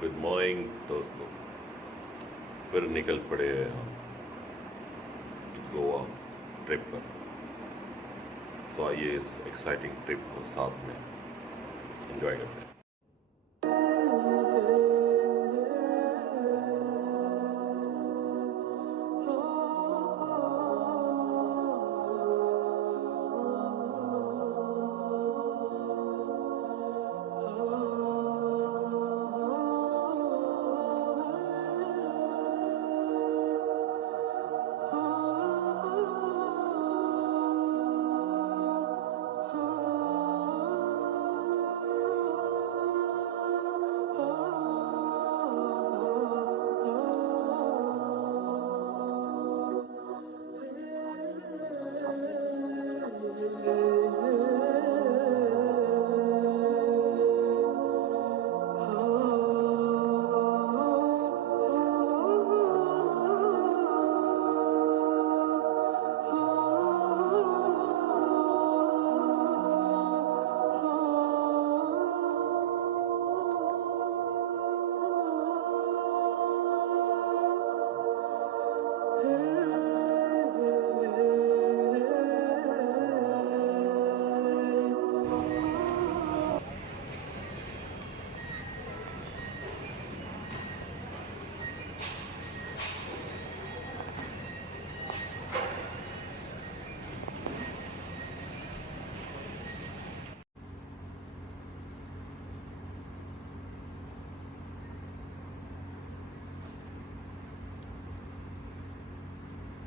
Good morning दोस्तों। फिर निकल पड़े हैं हम गोवा ट्रिप पर। सो आइए इस एक्साइटिंग ट्रिप को साथ में एंजॉय करते हैं।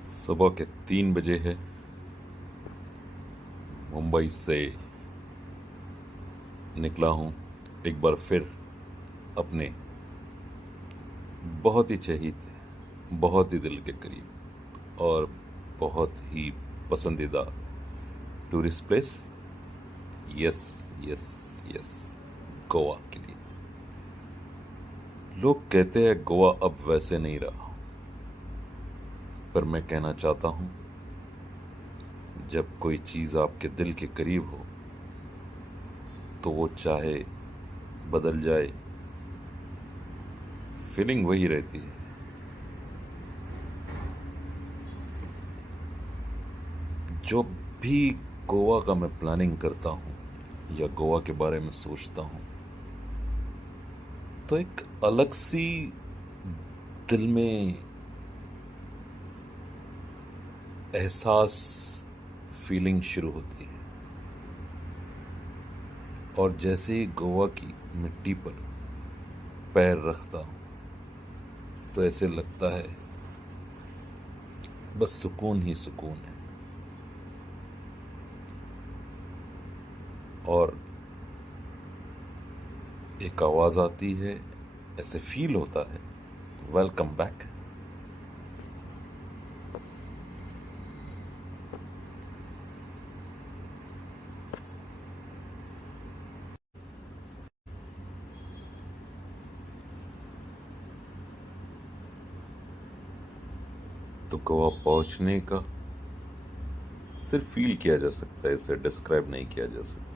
सुबह के 3 बजे है। मुंबई से निकला हूँ एक बार फिर अपने बहुत ही चहीते, बहुत ही दिल के करीब और बहुत ही पसंदीदा tourist place, yes yes yes, Goa के लिए। लोग कहते हैं गोवा अब वैसे नहीं रहा, पर मैं कहना चाहता हूं, जब कोई चीज़ आपके दिल के करीब हो तो वो चाहे बदल जाए, फीलिंग वही रहती है। जो भी गोवा का मैं प्लानिंग करता हूं या गोवा के बारे में सोचता हूं, तो एक अलग सी दिल में एहसास, फीलिंग शुरू होती है। और जैसे ही गोवा की मिट्टी पर पैर रखता हूं तो ऐसे लगता है बस सुकून ही सुकून है। और एक आवाज आती है, ऐसे फील होता है, वेलकम बैक। तो गोवा पहुंचने का सिर्फ फील किया जा सकता है, इसे डिस्क्राइब नहीं किया जा सकता।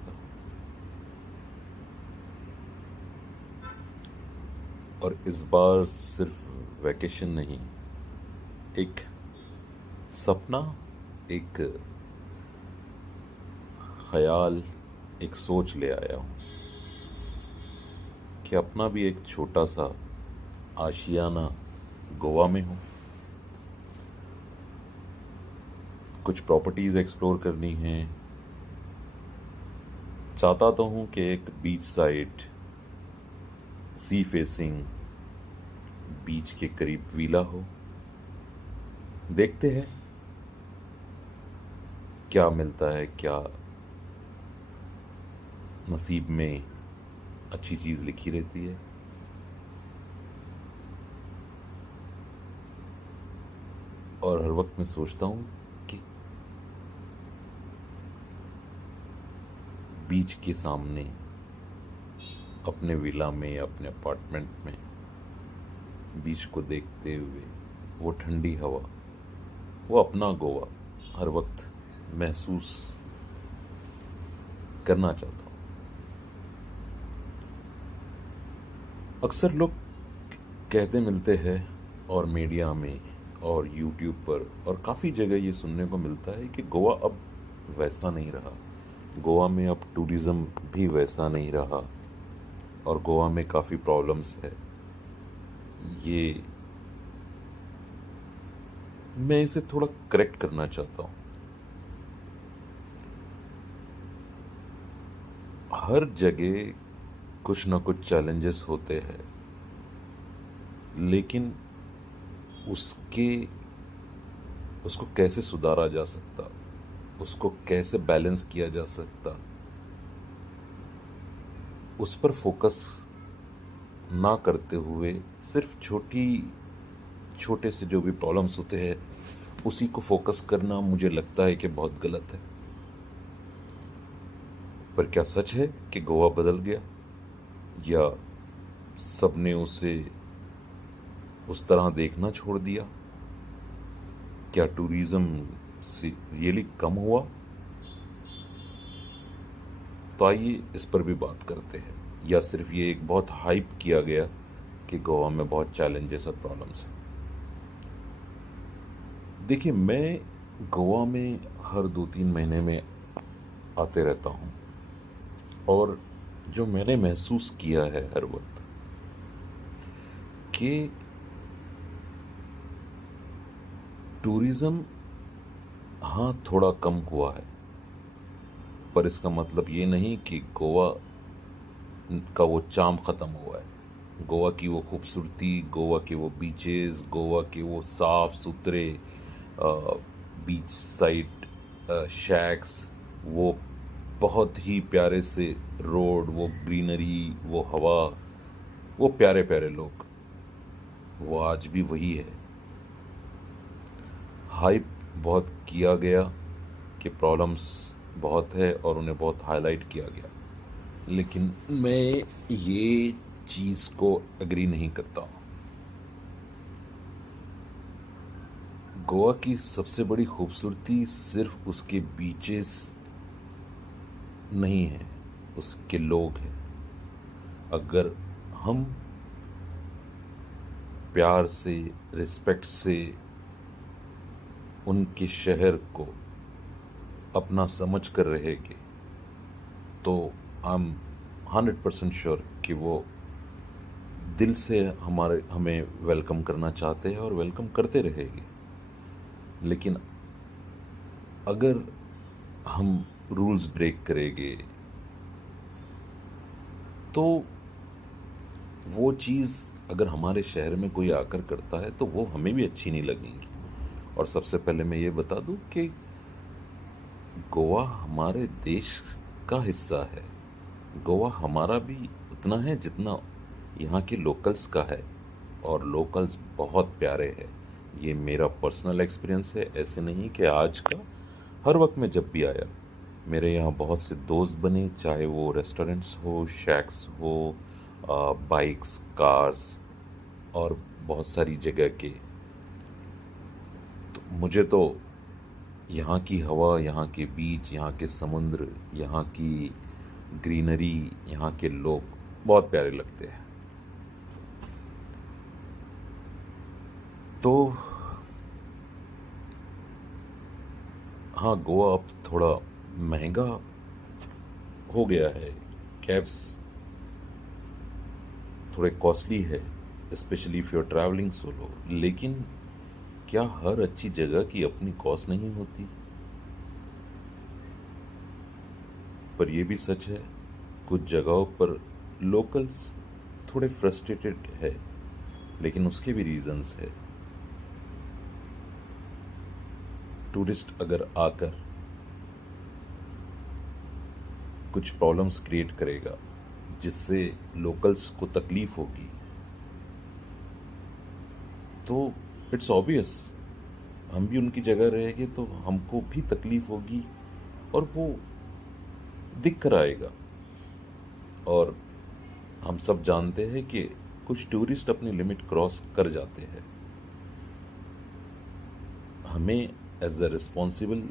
और इस बार सिर्फ वैकेशन नहीं, एक सपना, एक ख्याल, एक सोच ले आया हूं कि अपना भी एक छोटा सा आशियाना गोवा में हो। कुछ प्रॉपर्टीज एक्सप्लोर करनी है। चाहता तो हूं कि एक बीच साइड, सी फेसिंग, बीच के करीब विला हो। देखते हैं क्या मिलता है, क्या नसीब में अच्छी चीज लिखी रहती है। और हर वक्त मैं सोचता हूं कि बीच के सामने अपने विला में या अपने अपार्टमेंट में बीच को देखते हुए वो ठंडी हवा, वो अपना गोवा हर वक्त महसूस करना चाहता हूं। अक्सर लोग कहते मिलते हैं और मीडिया में और यूट्यूब पर और काफ़ी जगह ये सुनने को मिलता है कि गोवा अब वैसा नहीं रहा। गोवा में अब टूरिज़्म भी वैसा नहीं रहा और गोवा में काफ़ी प्रॉब्लम्स है। ये मैं इसे थोड़ा करेक्ट करना चाहता हूँ। हर जगह कुछ ना कुछ चैलेंजेस होते हैं, लेकिन उसके उसको कैसे सुधारा जा सकता, उसको कैसे बैलेंस किया जा सकता, उस पर फोकस ना करते हुए सिर्फ छोटे से जो भी प्रॉब्लम्स होते हैं उसी को फोकस करना मुझे लगता है कि बहुत गलत है। पर क्या सच है कि गोवा बदल गया, या सबने उसे उस तरह देखना छोड़ दिया? क्या टूरिज्म से रियली कम हुआ? तो आइए इस पर भी बात करते हैं। या सिर्फ ये एक बहुत हाइप किया गया कि गोवा में बहुत चैलेंजेस और प्रॉब्लम्स हैं। देखिए, मैं गोवा में हर 2-3 महीने में आते रहता हूँ और जो मैंने महसूस किया है हर वक्त कि टूरिज्म हाँ थोड़ा कम हुआ है, पर इसका मतलब ये नहीं कि गोवा का वो चार्म ख़त्म हुआ है। गोवा की वो खूबसूरती, गोवा के वो बीचेस, गोवा के वो साफ सुथरे बीच साइड शैक्स, वो बहुत ही प्यारे से रोड, वो ग्रीनरी, वो हवा, वो प्यारे प्यारे लोग, वो आज भी वही है। हाइप बहुत किया गया कि प्रॉब्लम्स बहुत है और उन्हें बहुत हाईलाइट किया गया, लेकिन मैं ये चीज़ को एग्री नहीं करता। गोवा की सबसे बड़ी खूबसूरती सिर्फ उसके बीचेस नहीं है, उसके लोग हैं। अगर हम प्यार से, रिस्पेक्ट से उनके शहर को अपना समझ कर रहेंगे तो आई एम 100% श्योर कि वो दिल से हमें वेलकम करना चाहते हैं और वेलकम करते रहेंगे। लेकिन अगर हम रूल्स ब्रेक करेंगे तो वो चीज़ अगर हमारे शहर में कोई आकर करता है तो वो हमें भी अच्छी नहीं लगेगी। और सबसे पहले मैं ये बता दूं कि गोवा हमारे देश का हिस्सा है। गोवा हमारा भी उतना है जितना यहाँ के लोकल्स का है, और लोकल्स बहुत प्यारे हैं। ये मेरा पर्सनल एक्सपीरियंस है, ऐसे नहीं कि आज का। हर वक्त मैं जब भी आया, मेरे यहाँ बहुत से दोस्त बने, चाहे वो रेस्टोरेंट्स हो, शैक्स हो, बाइक्स, कार्स और बहुत सारी जगह के। तो मुझे तो यहाँ की हवा, यहाँ के बीच, यहाँ के समुद्र, यहाँ की ग्रीनरी, यहाँ के लोग बहुत प्यारे लगते हैं। तो हाँ, गोवा अब थोड़ा महंगा हो गया है, कैब्स थोड़े कॉस्टली है, especially if you are travelling solo. लेकिन क्या हर अच्छी जगह की अपनी कॉस्ट नहीं होती? पर यह भी सच है, कुछ जगहों पर लोकल्स थोड़े फ्रस्ट्रेटेड है, लेकिन उसके भी रीजंस है। टूरिस्ट अगर आकर कुछ प्रॉब्लम्स क्रिएट करेगा जिससे लोकल्स को तकलीफ होगी, तो इट्स ऑब्वियस हम भी उनकी जगह रहेंगे तो हमको भी तकलीफ होगी और वो दिख कर आएगा। और हम सब जानते हैं कि कुछ टूरिस्ट अपनी लिमिट क्रॉस कर जाते हैं। हमें as a responsible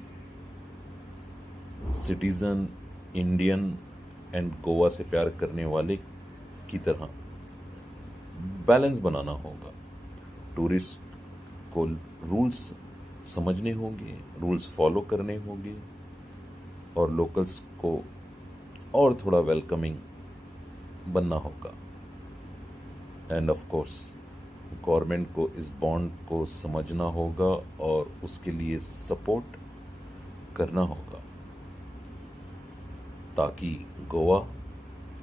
citizen, Indian and Goa से प्यार करने वाले की तरह बैलेंस बनाना होगा। टूरिस्ट को रूल्स समझने होंगे, रूल्स फॉलो करने होंगे, और लोकल्स को और थोड़ा वेलकमिंग बनना होगा। एंड ऑफ कोर्स गवर्नमेंट को इस बॉन्ड को समझना होगा और उसके लिए सपोर्ट करना होगा, ताकि गोवा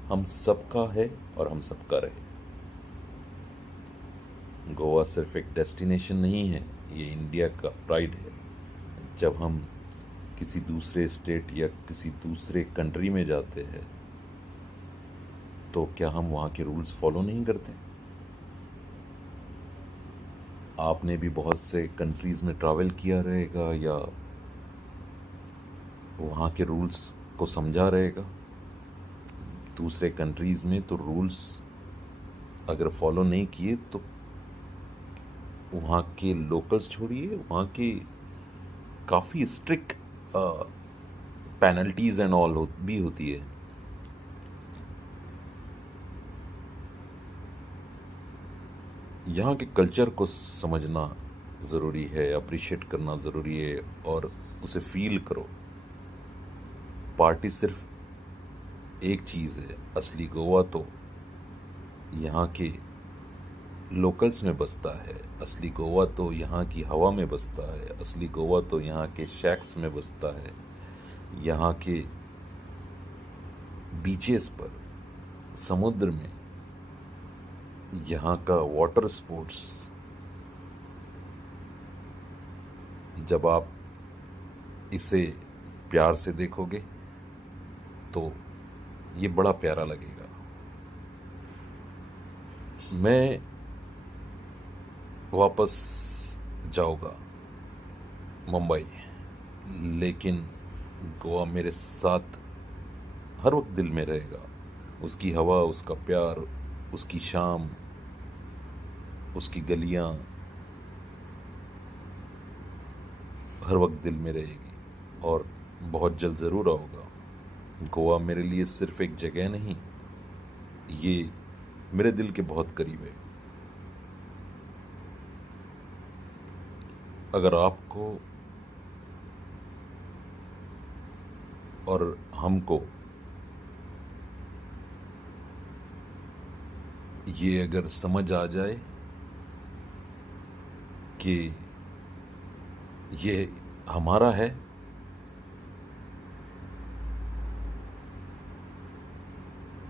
हम सबका है और हम सबका रहे। गोवा सिर्फ एक डेस्टिनेशन नहीं है, ये इंडिया का प्राइड है। जब हम किसी दूसरे स्टेट या किसी दूसरे कंट्री में जाते हैं तो क्या हम वहाँ के रूल्स फॉलो नहीं करते? आपने भी बहुत से कंट्रीज़ में ट्रैवल किया रहेगा या वहाँ के रूल्स को समझा रहेगा। दूसरे कंट्रीज़ में तो रूल्स अगर फॉलो नहीं किए तो वहाँ के लोकल्स छोड़िए, वहाँ के काफ़ी स्ट्रिक्ट पेनल्टीज एंड ऑल भी होती है। यहाँ के कल्चर को समझना ज़रूरी है, अप्रिशिएट करना ज़रूरी है और उसे फील करो। पार्टी सिर्फ एक चीज़ है, असली गोवा तो यहाँ के लोकल्स में बसता है, असली गोवा तो यहाँ की हवा में बसता है, असली गोवा तो यहाँ के शैक्स में बसता है, यहाँ के बीचेस पर, समुद्र में, यहाँ का वाटर स्पोर्ट्स। जब आप इसे प्यार से देखोगे तो ये बड़ा प्यारा लगेगा। मैं वापस जाऊंगा मुंबई, लेकिन गोवा मेरे साथ हर वक्त दिल में रहेगा। उसकी हवा, उसका प्यार, उसकी शाम, उसकी गलियां हर वक्त दिल में रहेगी और बहुत जल्द ज़रूर आऊँगा। गोवा मेरे लिए सिर्फ एक जगह नहीं, ये मेरे दिल के बहुत करीब है। अगर आपको और हमको ये अगर समझ आ जाए कि ये हमारा है,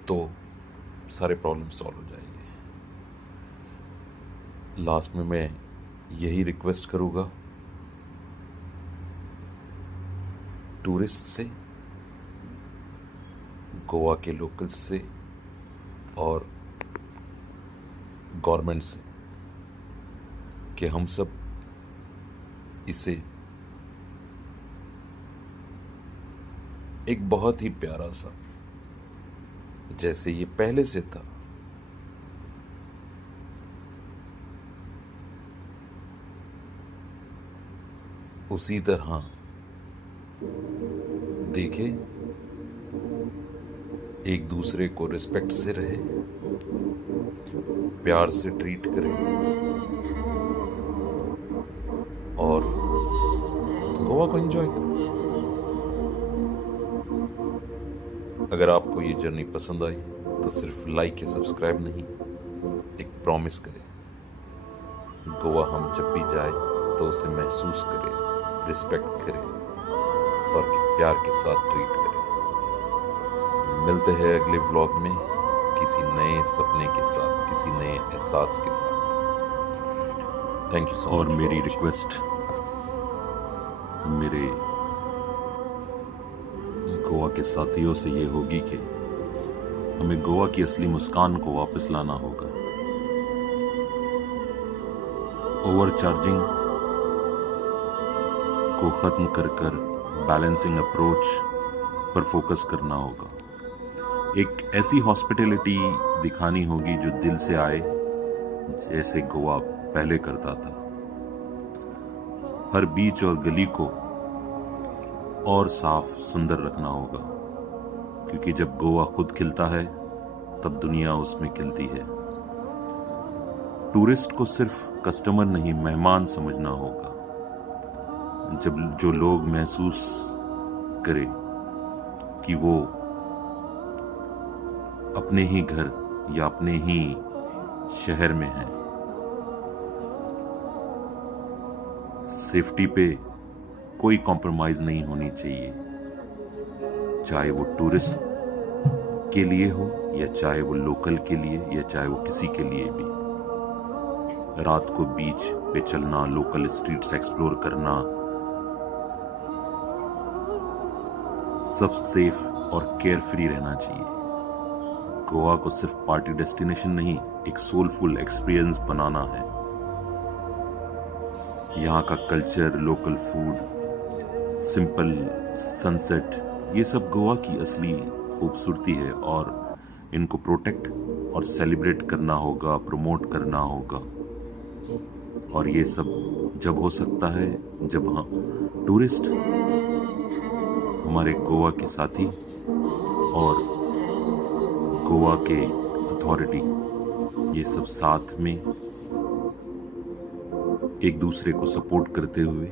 तो सारे प्रॉब्लम सॉल्व हो जाएंगे। लास्ट में मैं यही रिक्वेस्ट करूँगा टूरिस्ट से, गोवा के लोकल्स से और गवर्नमेंट से कि हम सब इसे एक बहुत ही प्यारा सा, जैसे ये पहले से था, उसी तरह देखे, एक दूसरे को रिस्पेक्ट से रहे, प्यार से ट्रीट करें और गोवा को एंजॉय करें। अगर आपको ये जर्नी पसंद आई तो सिर्फ लाइक या सब्सक्राइब नहीं, एक प्रॉमिस करें, गोवा हम जब भी जाए तो उसे महसूस करें, रिस्पेक्ट करें और प्यार के साथ ट्रीट करें। मिलते हैं अगले व्लॉग में किसी नए सपने के साथ, किसी नए एहसास के साथ। Thank you so much. और मेरी रिक्वेस्ट मेरे गोवा के साथियों से ये होगी कि हमें गोवा की असली मुस्कान को वापस लाना होगा। ओवर चार्जिंग को ख़त्म कर कर बैलेंसिंग अप्रोच पर फोकस करना होगा। एक ऐसी हॉस्पिटैलिटी दिखानी होगी जो दिल से आए, जैसे गोवा पहले करता था। हर बीच और गली को और साफ सुंदर रखना होगा, क्योंकि जब गोवा खुद खिलता है तब दुनिया उसमें खिलती है। टूरिस्ट को सिर्फ कस्टमर नहीं, मेहमान समझना होगा। जब जो लोग महसूस करे कि वो अपने ही घर या अपने ही शहर में हैं, सेफ्टी पे कोई कॉम्प्रोमाइज नहीं होनी चाहिए, चाहे वो टूरिस्ट के लिए हो या चाहे वो लोकल के लिए या चाहे वो किसी के लिए भी। रात को बीच पे चलना, लोकल स्ट्रीट्स एक्सप्लोर करना, सब सेफ और केयर फ्री रहना चाहिए। गोवा को सिर्फ पार्टी डेस्टिनेशन नहीं, एक सोलफुल एक्सपीरियंस बनाना है। यहाँ का culture, local food, simple sunset, ये सब गोवा की असली खूबसूरती है और इनको प्रोटेक्ट और सेलिब्रेट करना होगा, प्रमोट करना होगा। और ये सब जब हो सकता है जब टूरिस्ट हमारे गोवा के साथी और गोवा के अथॉरिटी ये सब साथ में एक दूसरे को सपोर्ट करते हुए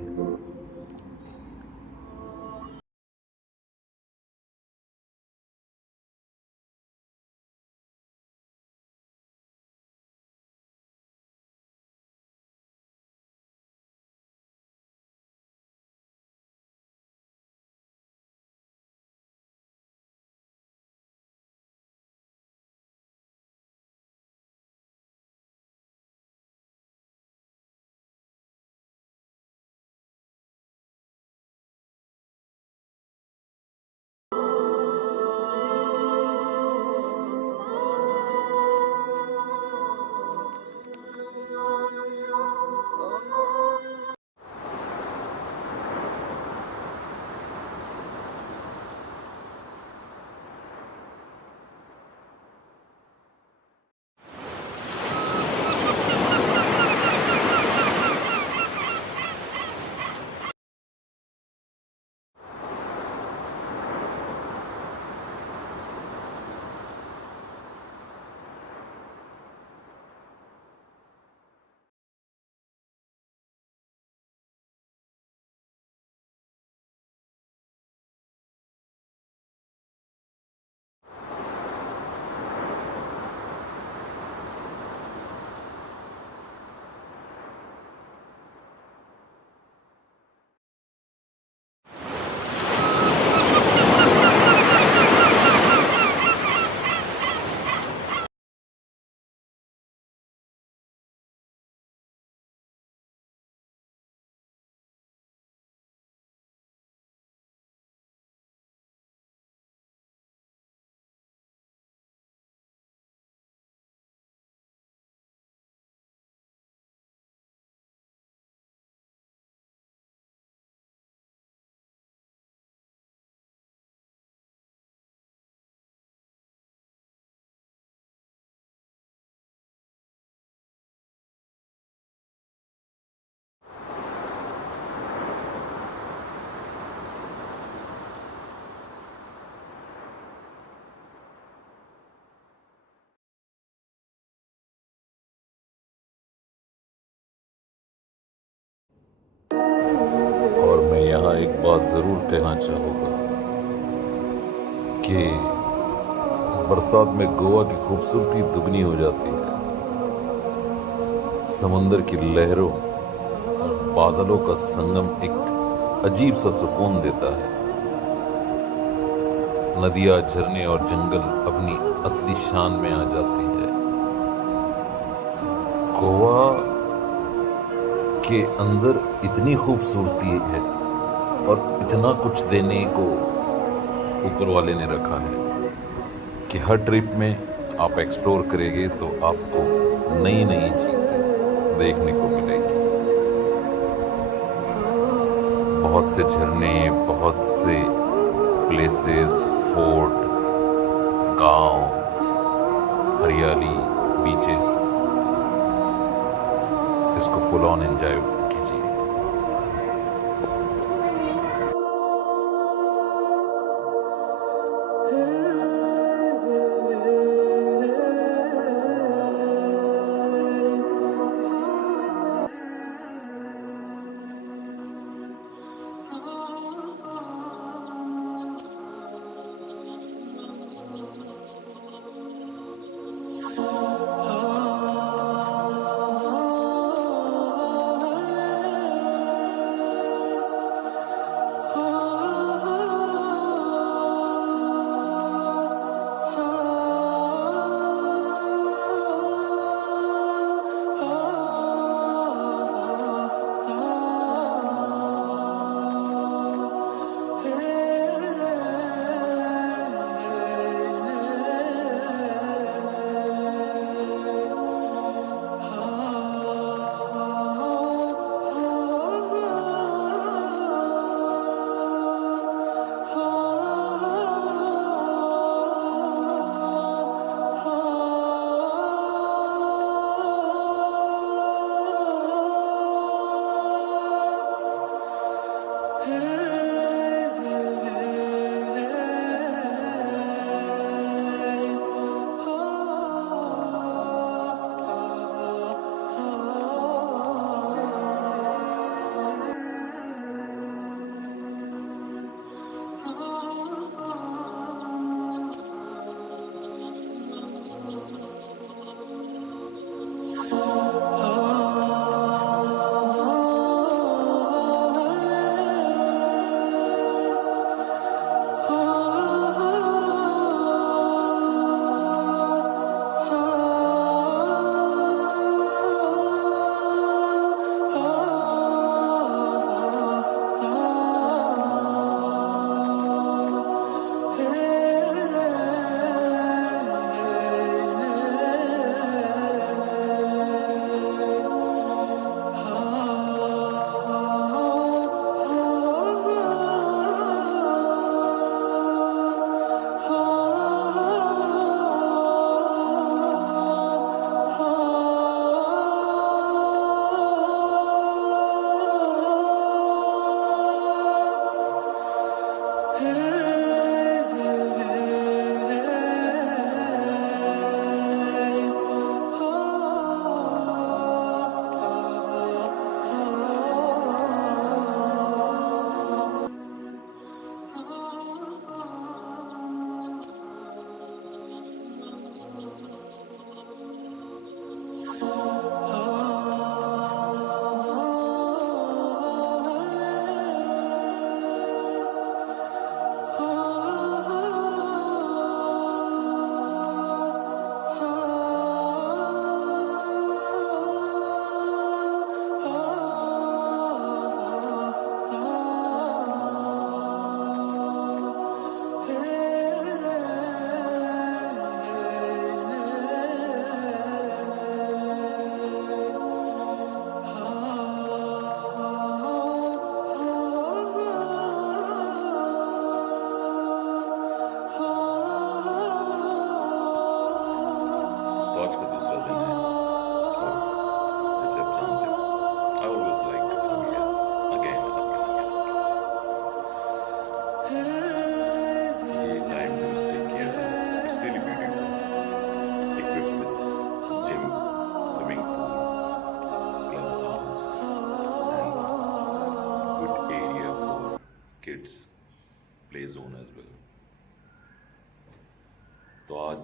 और मैं यहाँ एक बात ज़रूर कहना चाहूँगा कि बरसात में गोवा की खूबसूरती दुगनी हो जाती है। समंदर की लहरों और बादलों का संगम एक अजीब सा सुकून देता है। नदियाँ, झरने और जंगल अपनी असली शान में आ जाती है। गोवा के अंदर इतनी खूबसूरती है और इतना कुछ देने को ऊपर वाले ने रखा है कि हर ट्रिप में आप एक्सप्लोर करेंगे तो आपको नई नई चीजें देखने को मिलेगी। बहुत से झरने, बहुत से प्लेसेस, फोर्ट, गांव, हरियाली, बीचेस, इसको फुल ऑन एंजॉय कीजिए।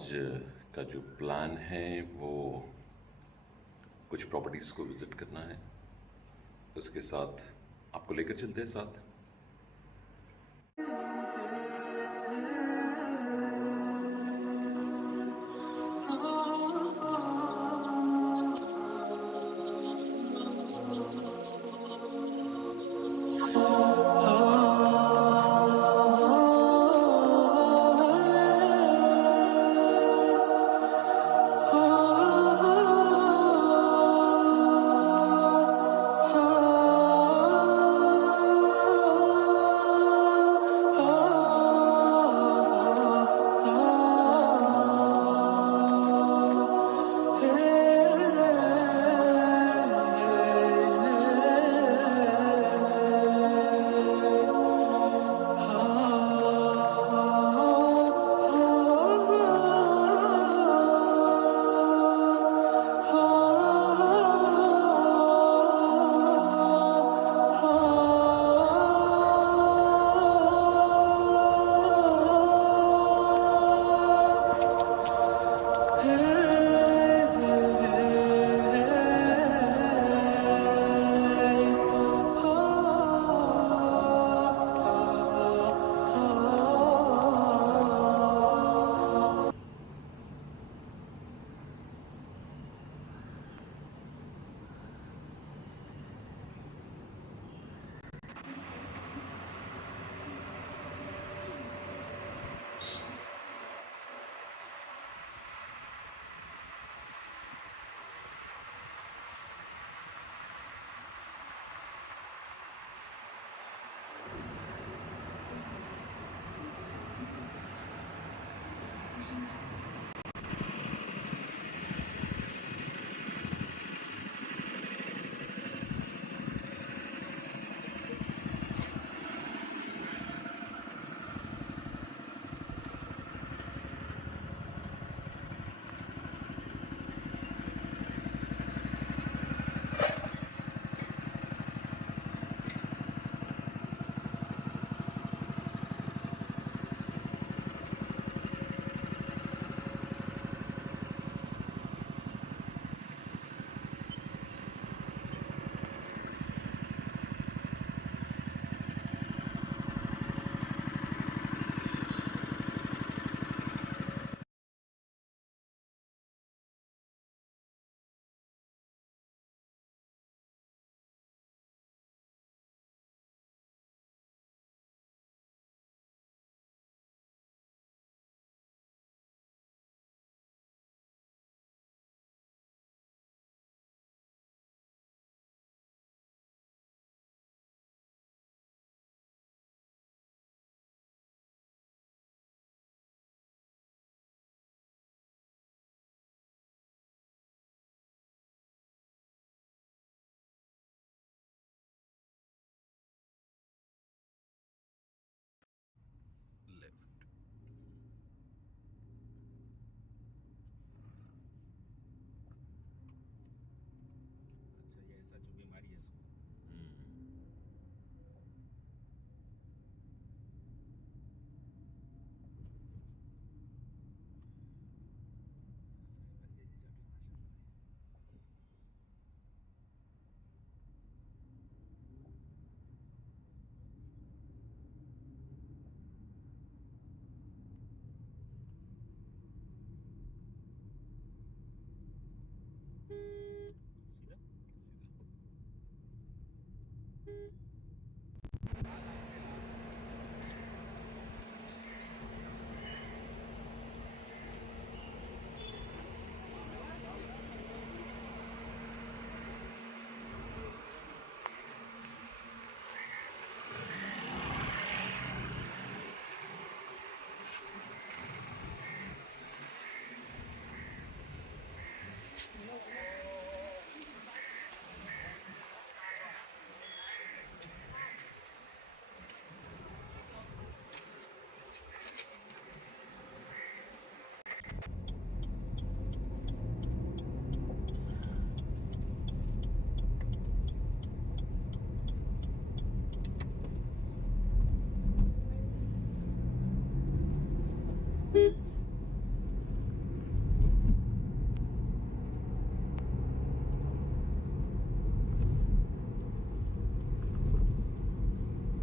आज का जो प्लान है वो कुछ प्रॉपर्टीज़ को विज़िट करना है, उसके साथ आपको लेकर चलते हैं साथ।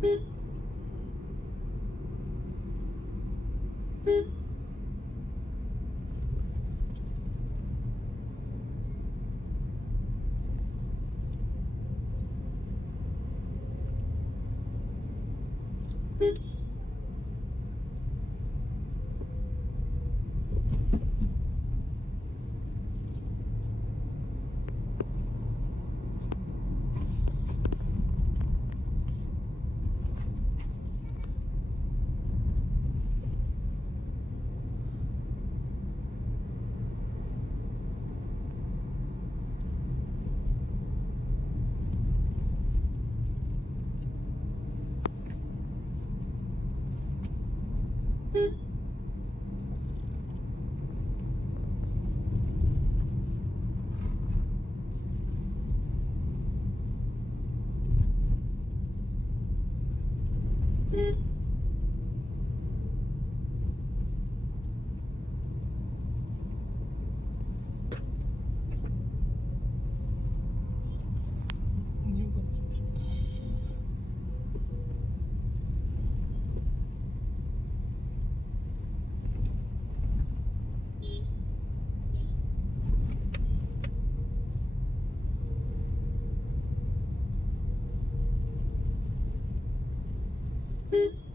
New construction.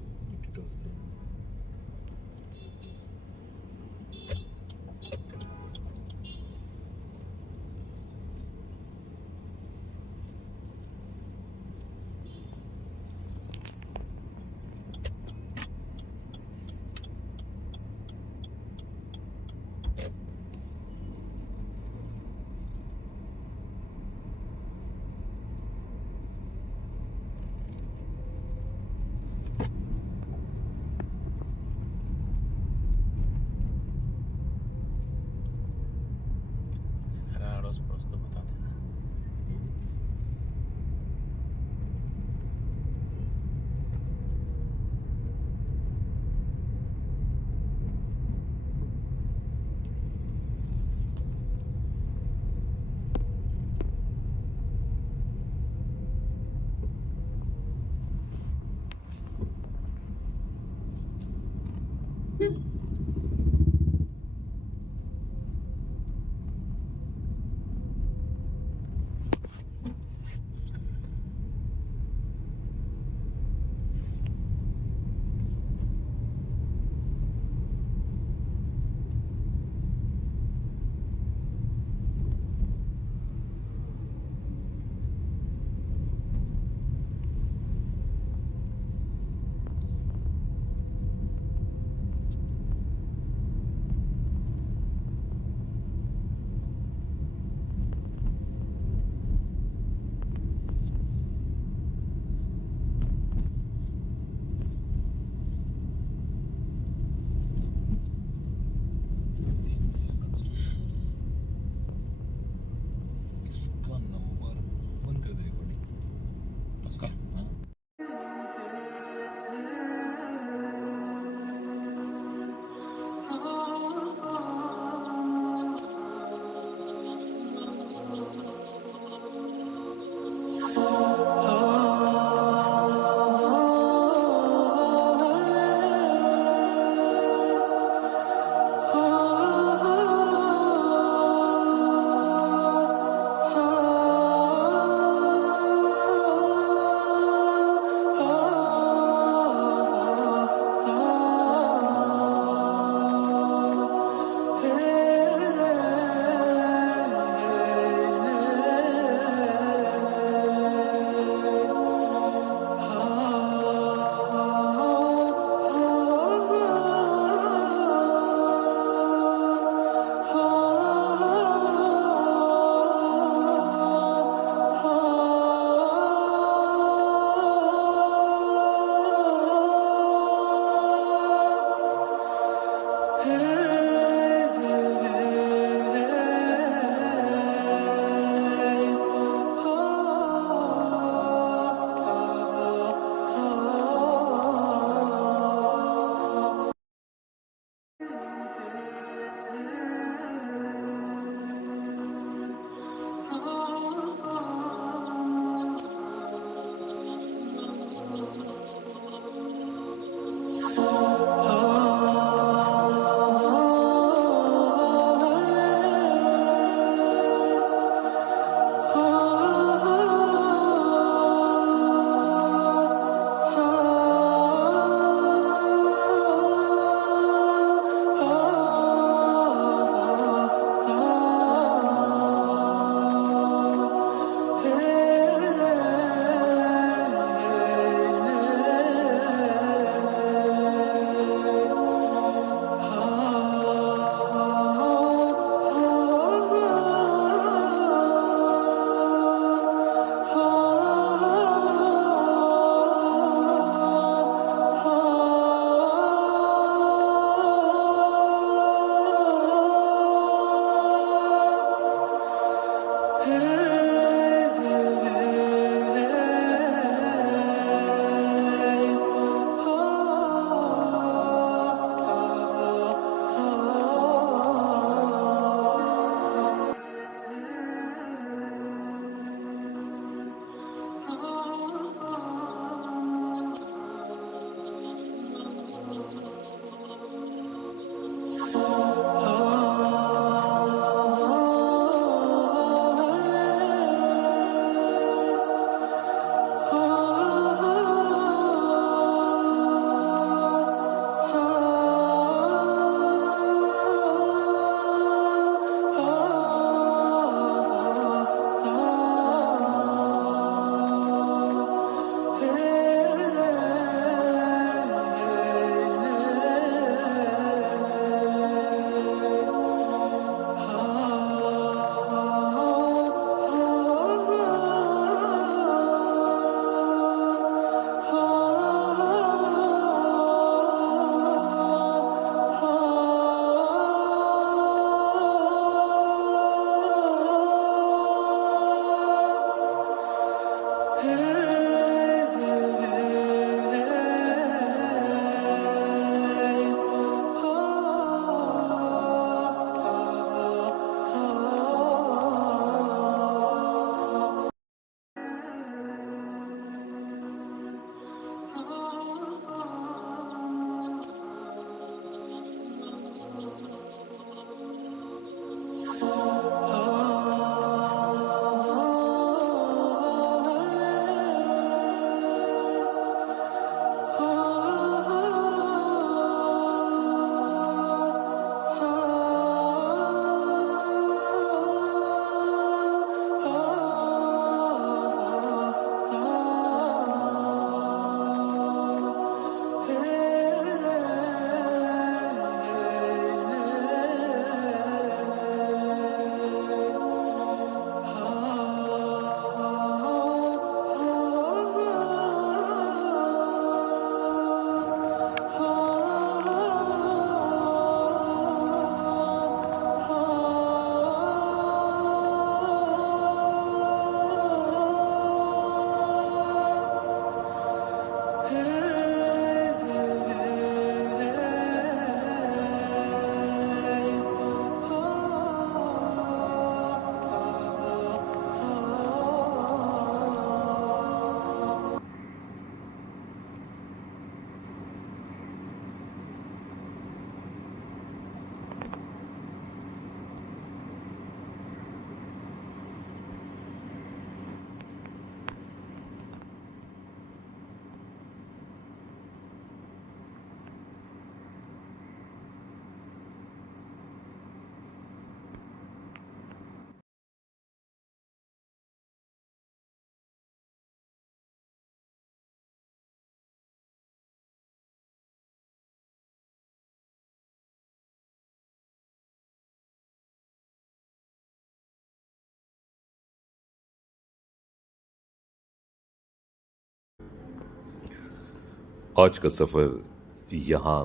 आज का सफ़र यहाँ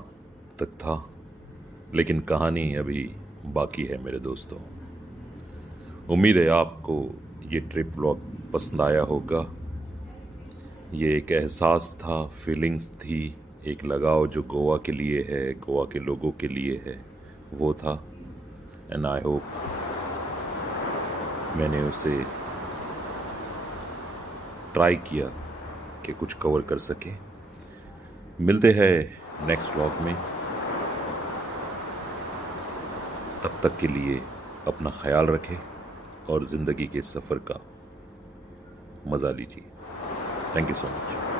तक था, लेकिन कहानी अभी बाकी है मेरे दोस्तों। उम्मीद है आपको ये ट्रिप व्लॉग पसंद आया होगा। ये एक एहसास था, फीलिंग्स थी, एक लगाव जो गोवा के लिए है, गोवा के लोगों के लिए है, वो था। एंड आई होप मैंने उसे ट्राई किया कि कुछ कवर कर सके। मिलते हैं नेक्स्ट व्लॉग में। तब तक के लिए अपना ख्याल रखें और ज़िंदगी के सफ़र का मज़ा लीजिए। Thank you so much.